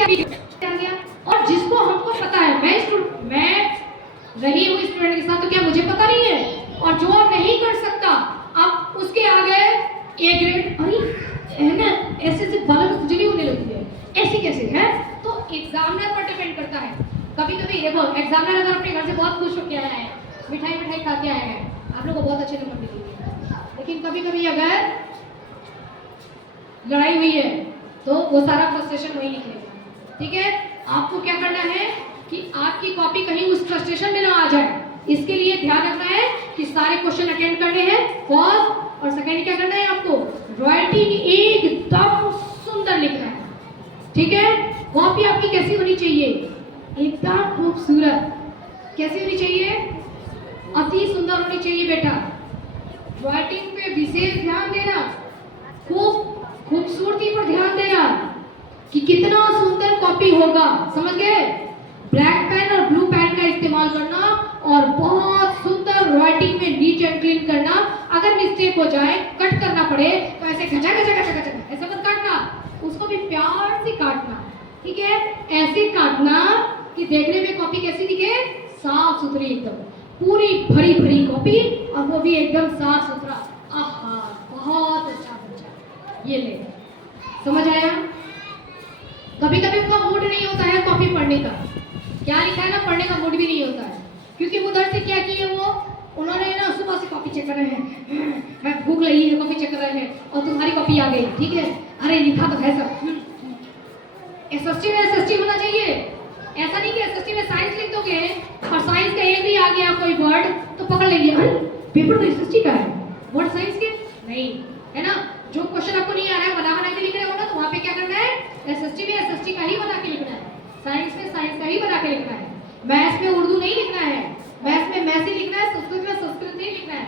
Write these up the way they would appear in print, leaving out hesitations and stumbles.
उसके आ गया। और जिसको हमको पता है, मैं रही हूँ स्टूडेंट के साथ, तो क्या मुझे पता नहीं है? और जो नहीं कर सकता, अब उसके आगे ए ग्रेड, अरे है ना, ऐसे से बालों में खुजली होने लगती है, ऐसे कैसे है? तो एग्जामिनर पर डिपेंड करता है। कभी कभी देखो, एग्जामिनर अगर अपने घर से बहुत खुश होकर आया है, मिठाई खा के आया है, आप लोगों को बहुत अच्छे नंबर मिलेंगे। लेकिन कभी कभी अगर लड़ाई हुई है तो वो सारा फ्रस्ट्रेशन वही निकलेगा। ठीक है, आपको क्या करना है कि आपकी कॉपी कहीं उस फ्रस्ट्रेशन में ना आ जाए, इसके लिए ध्यान रखना है कि सारे क्वेश्चन अटेंड करने हैं। फर्स्ट और सेकंड क्या करना है आपको, राइटिंग एकदम सुंदर लिखना है। ठीक है, कॉपी आपकी कैसी होनी चाहिए? एकदम खूबसूरत। कैसी होनी चाहिए? अति सुंदर होनी चाहिए बेटा। राइटिंग पे विशेष ध्यान देना, खूबसूरती पर ध्यान देना कि कितना सुंदर कॉपी होगा, समझ गए? ब्लैक पेन और ब्लू पेन का इस्तेमाल करना और बहुत सुंदर राइटिंग में नीट एंड क्लीन करना। अगर मिस्टेक हो जाए, कट करना पड़े, तो ऐसे गचा ऐसे मत काटना, उसको भी प्यार से काटना। ठीक है, ऐसे काटना कि देखने में कॉपी कैसी दिखे, साफ सुथरी, एकदम पूरी भरी भरी कॉपी, और वो भी एकदम साफ सुथरा। आहा, बहुत अच्छा बच्चा, ये ले, समझ आया? कभी कभी उनका मूड नहीं होता है कॉपी पढ़ने का, क्या लिखा है ना, पढ़ने का मूड भी नहीं होता है, क्योंकि उधर से क्या किए वो, उन्होंने ना सुबह से कॉपी चेक कर रहे हैं, भूख लगी है, कॉपी चेक कर रहे हैं, और तुम्हारी कॉपी आ गई। ठीक है, अरे लिखा तो है सब। एसएसटी में एसएसटी होना चाहिए। ऐसा नहीं कि एसएसटी में साइंस लिख दोगे और साइंस का एक भी आ गया कोई वर्ड तो पकड़ लेंगे, अरे पेपर तो एसएसटी का है, वर्ड साइंस के नहीं है ना। जो क्वेश्चन आपको नहीं आ रहा है, बना के लिख रहे हो ना, तो वहाँ पे क्या करना है, एसएसटी में एसएसटी का ही बना के लिखना है, साइंस में साइंस का ही बना के लिखना है। मैथ्स में उर्दू नहीं लिखना है, मैथ्स में मैथ्स ही लिखना है, संस्कृत में संस्कृत नहीं लिखना है।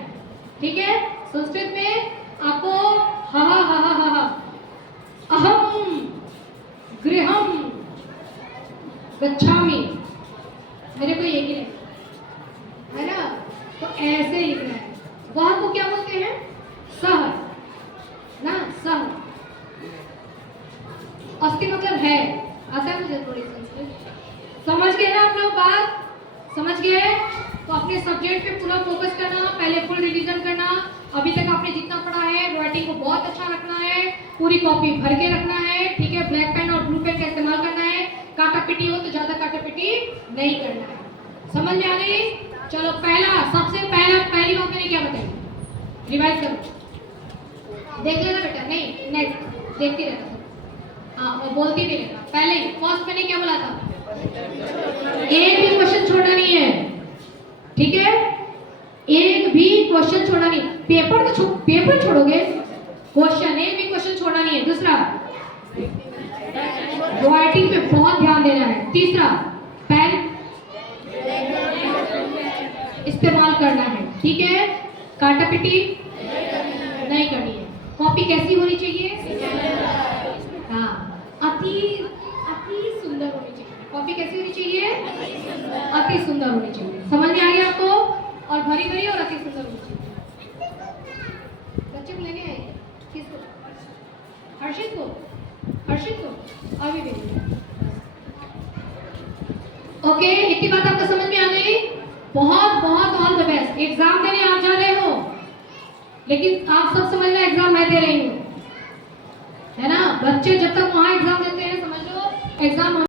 ठीक है, संस्कृत में आपको हा हा हा हा हा अहम गृहम गच्छामि, मेरे को ये लिखना है ना, तो ऐसे लिखना है। वह को क्या बोलते हैं, सह ना, सह। अस्ति मतलब है, आता है मुझे थोड़ी संस्कृत। समझ गए ना आप लोग बात? समझ गए? तो अपने सब्जेक्ट पे पूरा फोकस करना, पहले फुल रिवीजन करना। अभी तक आपने जितना पढ़ा है, राइटिंग को बहुत अच्छा रखना है, पूरी कॉपी भर के रखना है। ठीक है, ब्लैक पेन और ब्लू पेन का इस्तेमाल करना है। काटा पिटी हो तो ज्यादा काटा पिटी नहीं करना है। समझ में आ गई? चलो, सबसे पहली बात मैंने क्या बताई, रिवाइज करो, देख लेना बेटा, नहीं नेक्स्ट देखती रहना, हाँ, और बोलती भी रहना। पहले फर्स्ट मैंने क्या बोला था, एक भी क्वेश्चन छोड़ना नहीं है। ठीक है, एक भी क्वेश्चन छोड़ना नहीं, पेपर छोड़ोगे, क्वेश्चन एक भी क्वेश्चन छोड़ना नहीं है। दूसरा, राइटिंग पे बहुत ध्यान देना है। तीसरा, पेन इस्तेमाल करना है। ठीक है, काटा पिटी नहीं करनी है। कॉपी कैसी होनी चाहिए, हाँ, अति सुंदर होनी चाहिए। कॉपी कैसी होनी चाहिए, अति सुंदर होनी चाहिए। समझ में आ गया आपको? और भरी भरी और अति सुंदर होनी चाहिए। बच्चे को लेने आएंगे, किसको? हर्षित को अभी भी। ओके, इतनी बात आपको समझ में आ गई? बहुत बहुत ऑल द बेस्ट। एग्जाम देने आप जा रहे हो, लेकिन आप सब समझना एग्जाम मैं दे रही हूँ, है ना। बच्चे जब तक वहां एग्जाम देते हैं, समझ लो एग्जाम